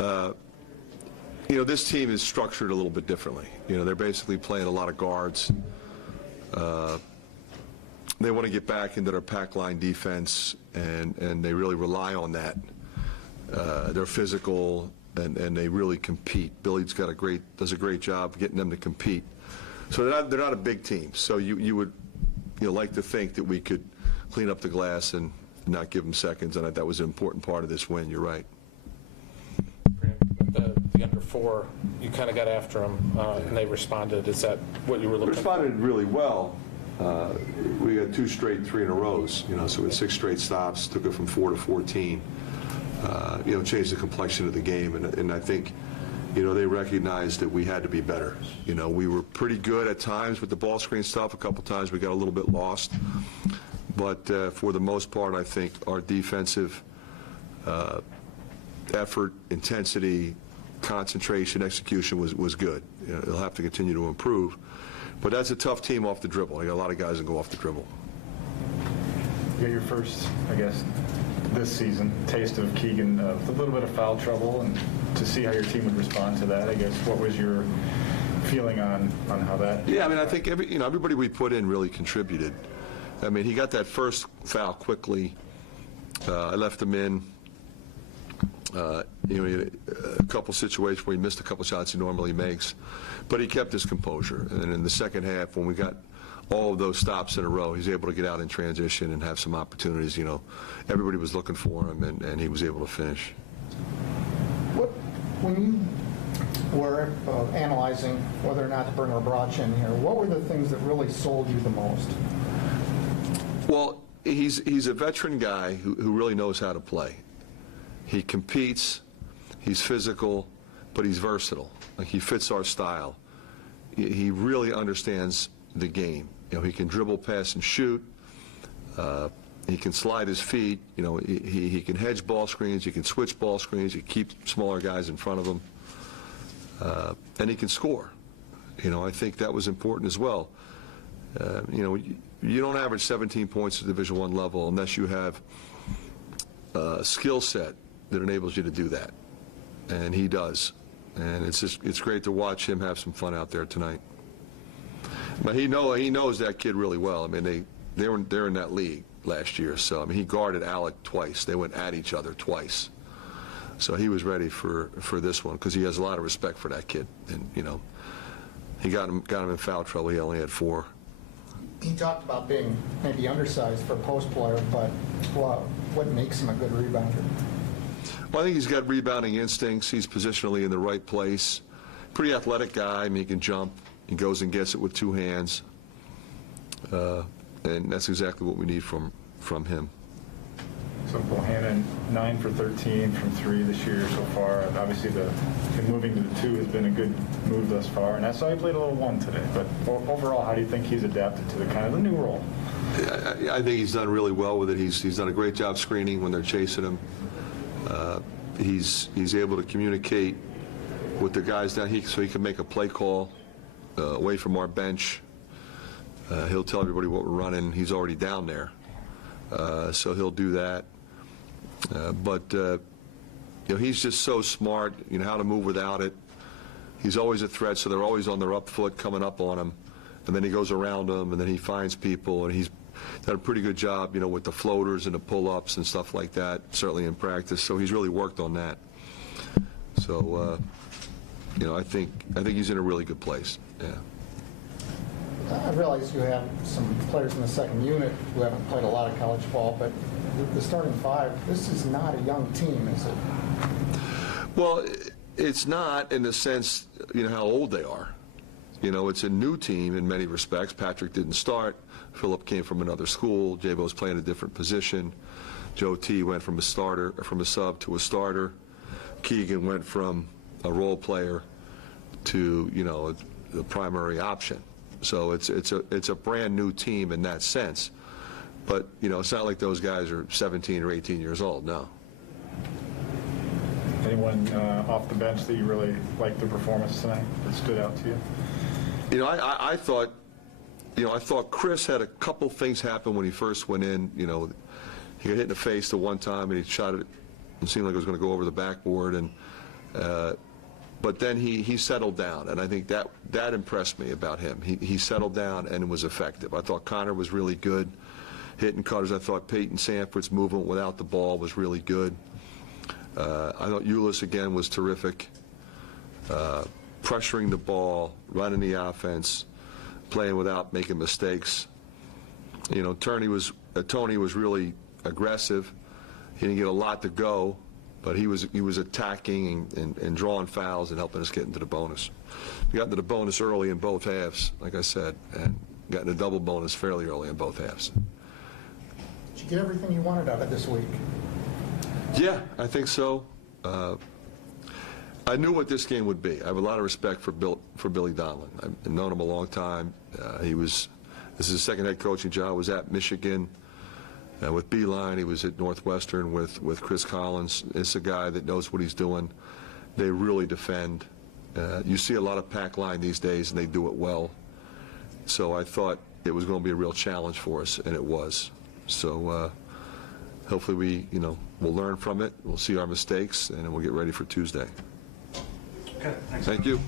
You know, this team is structured a little bit differently. You know, they're basically playing a lot of guards. They want to get back into their pack line defense, and they really rely on that. They're physical, and they really compete. Billy's does a great job getting them to compete. So they're not a big team. So you would like to think that we could clean up the glass and not give them seconds, and that was an important part of this win. You're right. The under 4, you kind of got after them, and they responded. Is that what you were looking for? Responded really well. We got 2 straight 3-in-a-rows, so we had 6 straight stops, took it from 4 to 14. Changed the complexion of the game, and I think, they recognized that we had to be better. We were pretty good at times with the ball screen stuff. A couple times we got a little bit lost, but for the most part, I think our defensive effort, intensity, concentration, execution was good. They'll have to continue to improve, but that's a tough team off the dribble. They got a lot of guys that go off the dribble. You got your first, I guess, this season, taste of Keegan, a little bit of foul trouble, and to see how your team would respond to that, I guess, what was your feeling on how that? Yeah, I mean, I think everybody we put in really contributed. I mean, he got that first foul quickly. I left him in. He had a couple situations where he missed a couple shots he normally makes, but he kept his composure. And in the second half, when we got all of those stops in a row, he's able to get out in transition and have some opportunities. Everybody was looking for him, and he was able to finish. When you were analyzing whether or not to bring Rebrach in here, what were the things that really sold you the most? Well, he's a veteran guy who really knows how to play. He competes, he's physical, but he's versatile. Like, he fits our style. He really understands the game. He can dribble, pass, and shoot. He can slide his feet. He can hedge ball screens. He can switch ball screens. He can keep smaller guys in front of him. And he can score. I think that was important as well. You don't average 17 points at Division I level unless you have a skill set that enables you to do that. And he does. And it's great to watch him have some fun out there tonight. But he knows that kid really well. I mean, they're in that league last year, so I mean, he guarded Alec twice. They went at each other twice. So he was ready for this one because he has a lot of respect for that kid. And he got him in foul trouble. He only had 4. He talked about being maybe undersized for a post player, but what makes him a good rebounder? Well, I think he's got rebounding instincts. He's positionally in the right place. Pretty athletic guy. I mean, he can jump. He goes and gets it with 2 hands. And that's exactly what we need from him. So Bohannon, 9 for 13 from 3 this year so far. And obviously, moving to the 2 has been a good move thus far. And I saw he played a little 1 today. But overall, how do you think he's adapted to the new role? I think he's done really well with it. He's done a great job screening when they're chasing him. He's able to communicate with the guys down here so he can make a play call away from our bench. He'll tell everybody what we're running. He's already down there, so he'll do that. But he's just so smart. How to move without it. He's always a threat, so they're always on their up foot coming up on him, and then he goes around them, and then he finds people, and he's done a pretty good job, with the floaters and the pull-ups and stuff like that. Certainly in practice, so he's really worked on that. So, I think he's in a really good place. Yeah. I realize you have some players in the second unit who haven't played a lot of college ball, but the starting 5, this is not a young team, is it? Well, it's not in the sense, how old they are. It's a new team in many respects. Patrick didn't start. Philip came from another school. Javo's playing a different position. Joe T went from a sub to a starter. Keegan went from a role player to, the primary option. So it's a brand new team in that sense. But, it's not like those guys are 17 or 18 years old, no. Anyone off the bench that you really liked the performance tonight that stood out to you? I thought Chris had a couple things happen when he first went in. He got hit in the face the one time and he shot it. It seemed like it was going to go over the backboard, and But then he settled down, and I think that impressed me about him. He settled down and was effective. I thought Connor was really good, hitting cutters. I thought Peyton Sanford's movement without the ball was really good. I thought Ulis, again, was terrific. Pressuring the ball, running the offense, playing without making mistakes. You know, Tony was really aggressive. He didn't get a lot to go, but he was attacking and drawing fouls and helping us get into the bonus. We got into the bonus early in both halves, like I said, and got into double bonus fairly early in both halves. Did you get everything you wanted out of this week? Yeah, I think so. I knew what this game would be. I have a lot of respect for Billy Donlin. I've known him a long time. This is his second head coaching job. Was at Michigan with Beeline. He was at Northwestern with Chris Collins. It's a guy that knows what he's doing. They really defend. You see a lot of pack line these days, and they do it well. So I thought it was going to be a real challenge for us, and it was. So hopefully we'll learn from it. We'll see our mistakes, and then we'll get ready for Tuesday. Okay, thanks. Thank you.